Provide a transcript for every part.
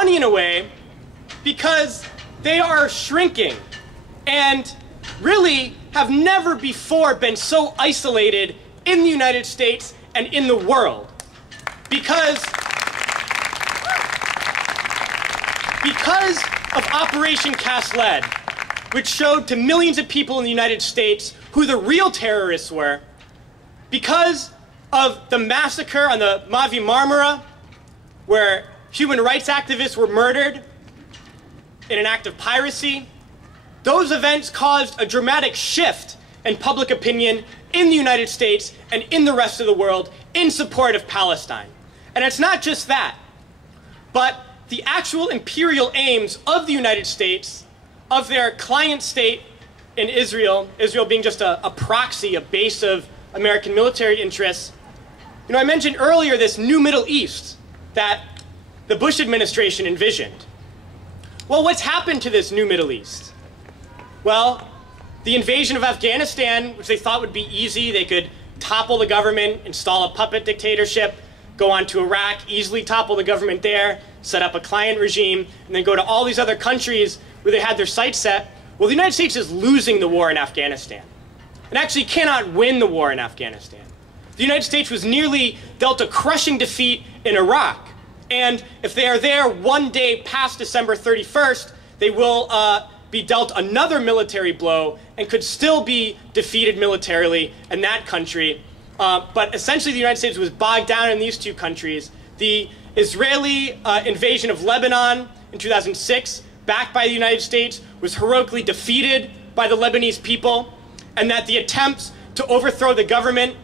Funny in a way, because they are shrinking and really have never before been so isolated in the United States and in the world. Because of Operation Cast Lead, which showed to millions of people in the United States who the real terrorists were, because of the massacre on the Mavi Marmara, where human rights activists were murdered in an act of piracy, those events caused a dramatic shift in public opinion in the United States and in the rest of the world in support of Palestine. And it's not just that, but the actual imperial aims of the United States, of their client state in Israel, Israel being just a proxy, a base of American military interests. You know, I mentioned earlier this new Middle East that the Bush administration envisioned. Well, what's happened to this new Middle East? Well, the invasion of Afghanistan, which they thought would be easy, they could topple the government, install a puppet dictatorship, go on to Iraq, easily topple the government there, set up a client regime, and then go to all these other countries where they had their sights set. Well, the United States is losing the war in Afghanistan, and actually cannot win the war in Afghanistan. The United States was nearly dealt a crushing defeat in Iraq, and if they are there one day past December 31st, they will be dealt another military blow and could still be defeated militarily in that country. But essentially the United States was bogged down in these two countries. The Israeli invasion of Lebanon in 2006, backed by the United States, was heroically defeated by the Lebanese people, and that the attempts to overthrow the government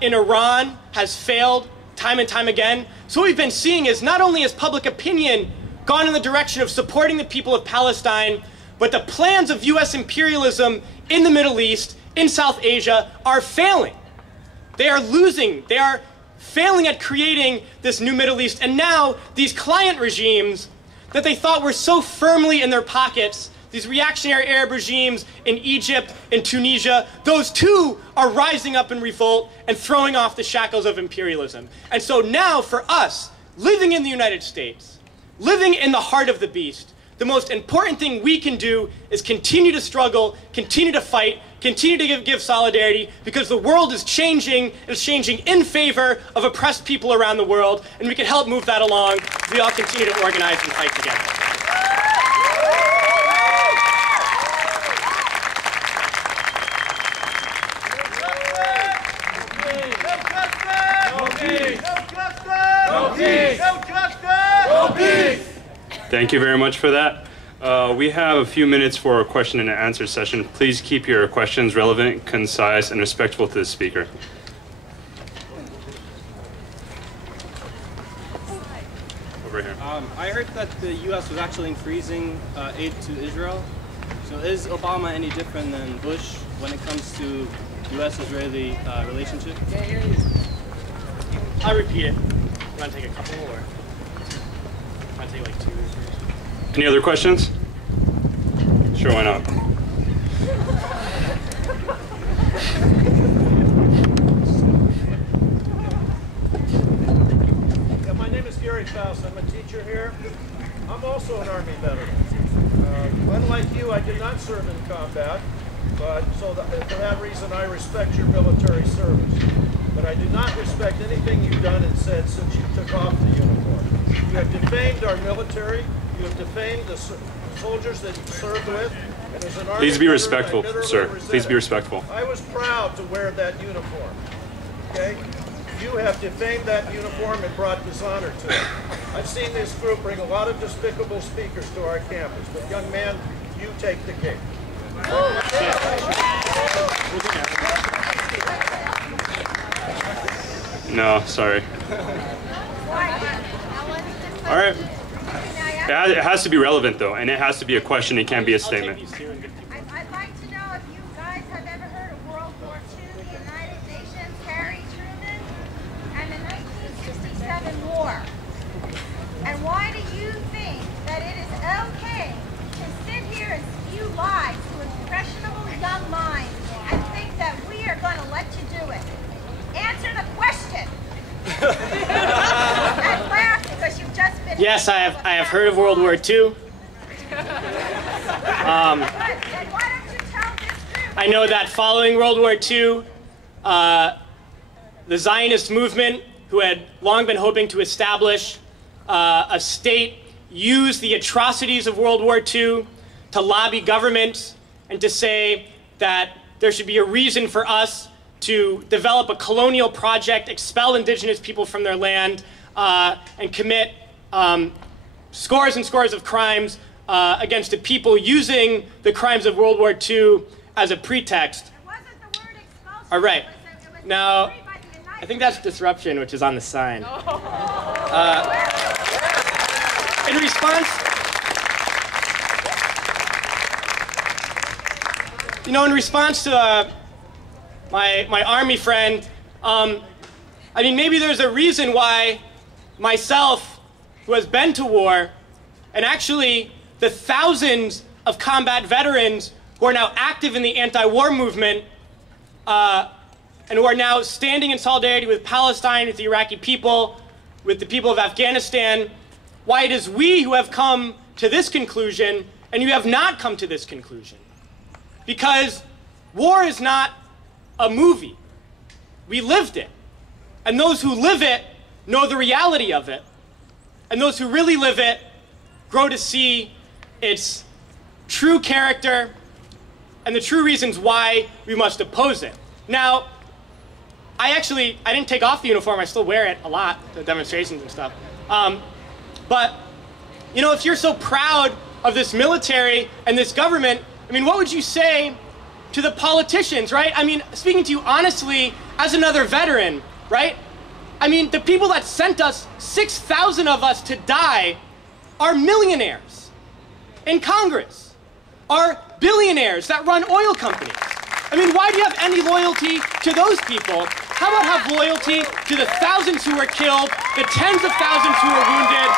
in Iran has failed time and time again. So what we've been seeing is not only has public opinion gone in the direction of supporting the people of Palestine, but the plans of US imperialism in the Middle East, in South Asia, are failing. They are losing. They are failing at creating this new Middle East. And now these client regimes that they thought were so firmly in their pockets, these reactionary Arab regimes in Egypt, in Tunisia, those too are rising up in revolt and throwing off the shackles of imperialism. And so now for us, living in the United States, living in the heart of the beast, the most important thing we can do is continue to struggle, continue to fight, continue to give solidarity, because the world is changing. It's changing in favor of oppressed people around the world, and we can help move that along if we all continue to organize and fight together. Thank you very much for that. We have a few minutes for a question and answer session. Please keep your questions relevant, concise, and respectful to the speaker. Over here. I heard that the U.S. was actually increasing aid to Israel. So is Obama any different than Bush when it comes to U.S.-Israeli relationship? Can't hear you. I'll repeat it. You want to take a couple or? I'll take like two. Any other questions? Sure, why not? Yeah, my name is Gary Faust. I'm a teacher here. I'm also an Army veteran. Unlike you, I did not serve in combat, but for that reason I respect your military service. But I do not respect anything you've done and said since you took off the uniform. You have defamed our military. You have defamed the soldiers that you served with. And as an Army Please be veteran, respectful, sir. Please be respectful. I was proud to wear that uniform. Okay? You have defamed that uniform and brought dishonor to it. I've seen this group bring a lot of despicable speakers to our campus, but young man, you take the cake. No, sorry. All right. It has to be relevant, though, and it has to be a question. It can't be a statement. I'd like to know if you guys have ever heard of World War II, the United Nations, Harry Truman, and the 1967 war. And why do you think that it is okay to sit here and spew lies to impressionable young minds and think that we are going to let you do it? Answer the question. And laugh because you've just been Yes, I have heard of World War II. I know that following World War II, the Zionist movement, who had long been hoping to establish a state, used the atrocities of World War II to lobby governments and to say that there should be a reason for us to develop a colonial project, expel indigenous people from their land, and commit scores and scores of crimes against the people, using the crimes of World War II as a pretext. It wasn't the word expulsion. All right. It was Now, decreed by the United I think that's disruption, which is on the sign. In response, in response to my army friend, I mean, maybe there's a reason why myself, who has been to war, and actually the thousands of combat veterans who are now active in the anti-war movement, and who are now standing in solidarity with Palestine, with the Iraqi people, with the people of Afghanistan, why it is we who have come to this conclusion, and you have not come to this conclusion. Because war is not a movie. We lived it. And those who live it know the reality of it. And those who really live it grow to see its true character and the true reasons why we must oppose it. Now, I didn't take off the uniform. I still wear it a lot to demonstrations and stuff. But, if you're so proud of this military and this government, I mean, what would you say to the politicians, right? I mean, speaking to you honestly, as another veteran, right? I mean, the people that sent us, 6,000 of us to die, are millionaires in Congress, are billionaires that run oil companies. I mean, why do you have any loyalty to those people? How about have loyalty to the thousands who were killed, the tens of thousands who were wounded,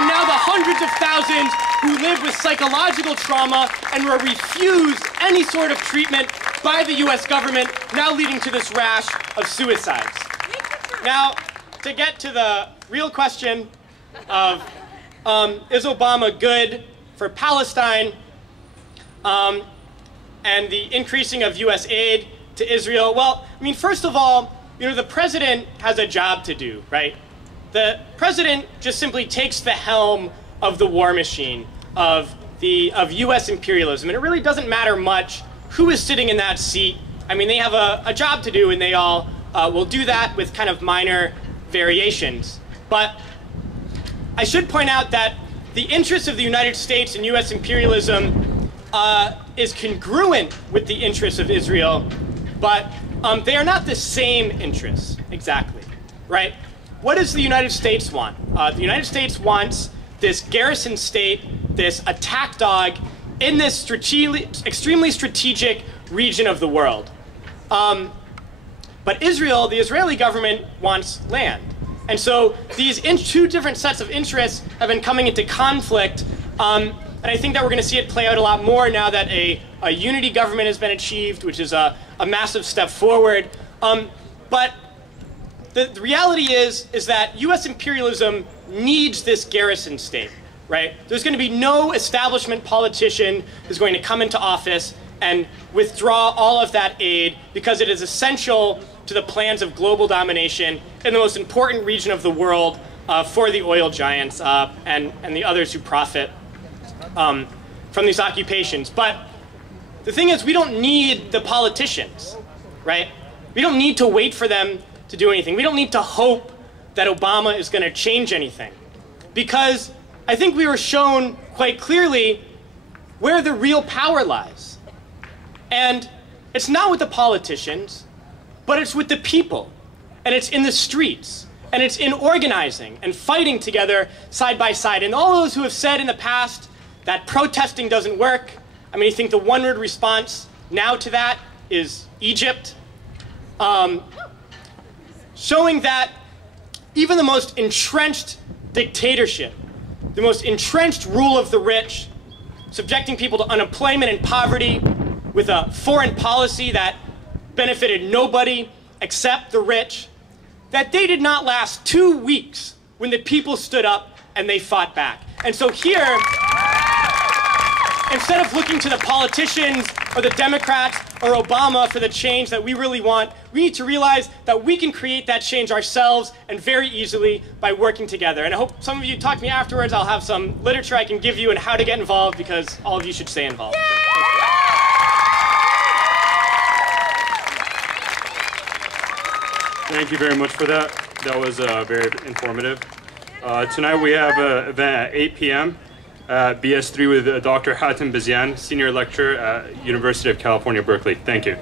and now the hundreds of thousands who live with psychological trauma and were refused any sort of treatment by the US government, now leading to this rash of suicides. Now, to get to the real question of is Obama good for Palestine and the increasing of US aid to Israel? Well, I mean, first of all, the president has a job to do, right? The president just simply takes the helm of the war machine of US imperialism, and it really doesn't matter much who is sitting in that seat. I mean, they have a job to do, and they all will do that with kind of minor variations. But I should point out that the interests of the United States in US imperialism is congruent with the interests of Israel, but they are not the same interests exactly, right? What does the United States want? The United States wants this garrison state, this attack dog in this extremely strategic region of the world. But Israel, the Israeli government, wants land. And so these two different sets of interests have been coming into conflict. And I think that we're going to see it play out a lot more now that a unity government has been achieved, which is a massive step forward. But the reality is that US imperialism needs this garrison state, right? There's going to be no establishment politician who's going to come into office and withdraw all of that aid because it is essential to the plans of global domination in the most important region of the world for the oil giants and the others who profit from these occupations. But the thing is, we don't need the politicians, right? We don't need to wait for them to do anything. We don't need to hope that Obama is going to change anything. Because I think we were shown quite clearly where the real power lies. And it's not with the politicians, but it's with the people. And it's in the streets. And it's in organizing and fighting together side by side. And all those who have said in the past that protesting doesn't work, I mean, I think the one-word response now to that is Egypt. Showing that even the most entrenched dictatorship, the most entrenched rule of the rich, subjecting people to unemployment and poverty with a foreign policy that benefited nobody except the rich, that they did not last 2 weeks when the people stood up and they fought back. And so here, instead of looking to the politicians or the Democrats or Obama for the change that we really want, we need to realize that we can create that change ourselves and very easily by working together. And I hope some of you talk to me afterwards. I'll have some literature I can give you on how to get involved, because all of you should stay involved. Thank you very much for that. That was very informative. Tonight we have an event at 8 p.m. at BS3 with Dr. Hatem Bazian, Senior Lecturer at University of California, Berkeley. Thank you.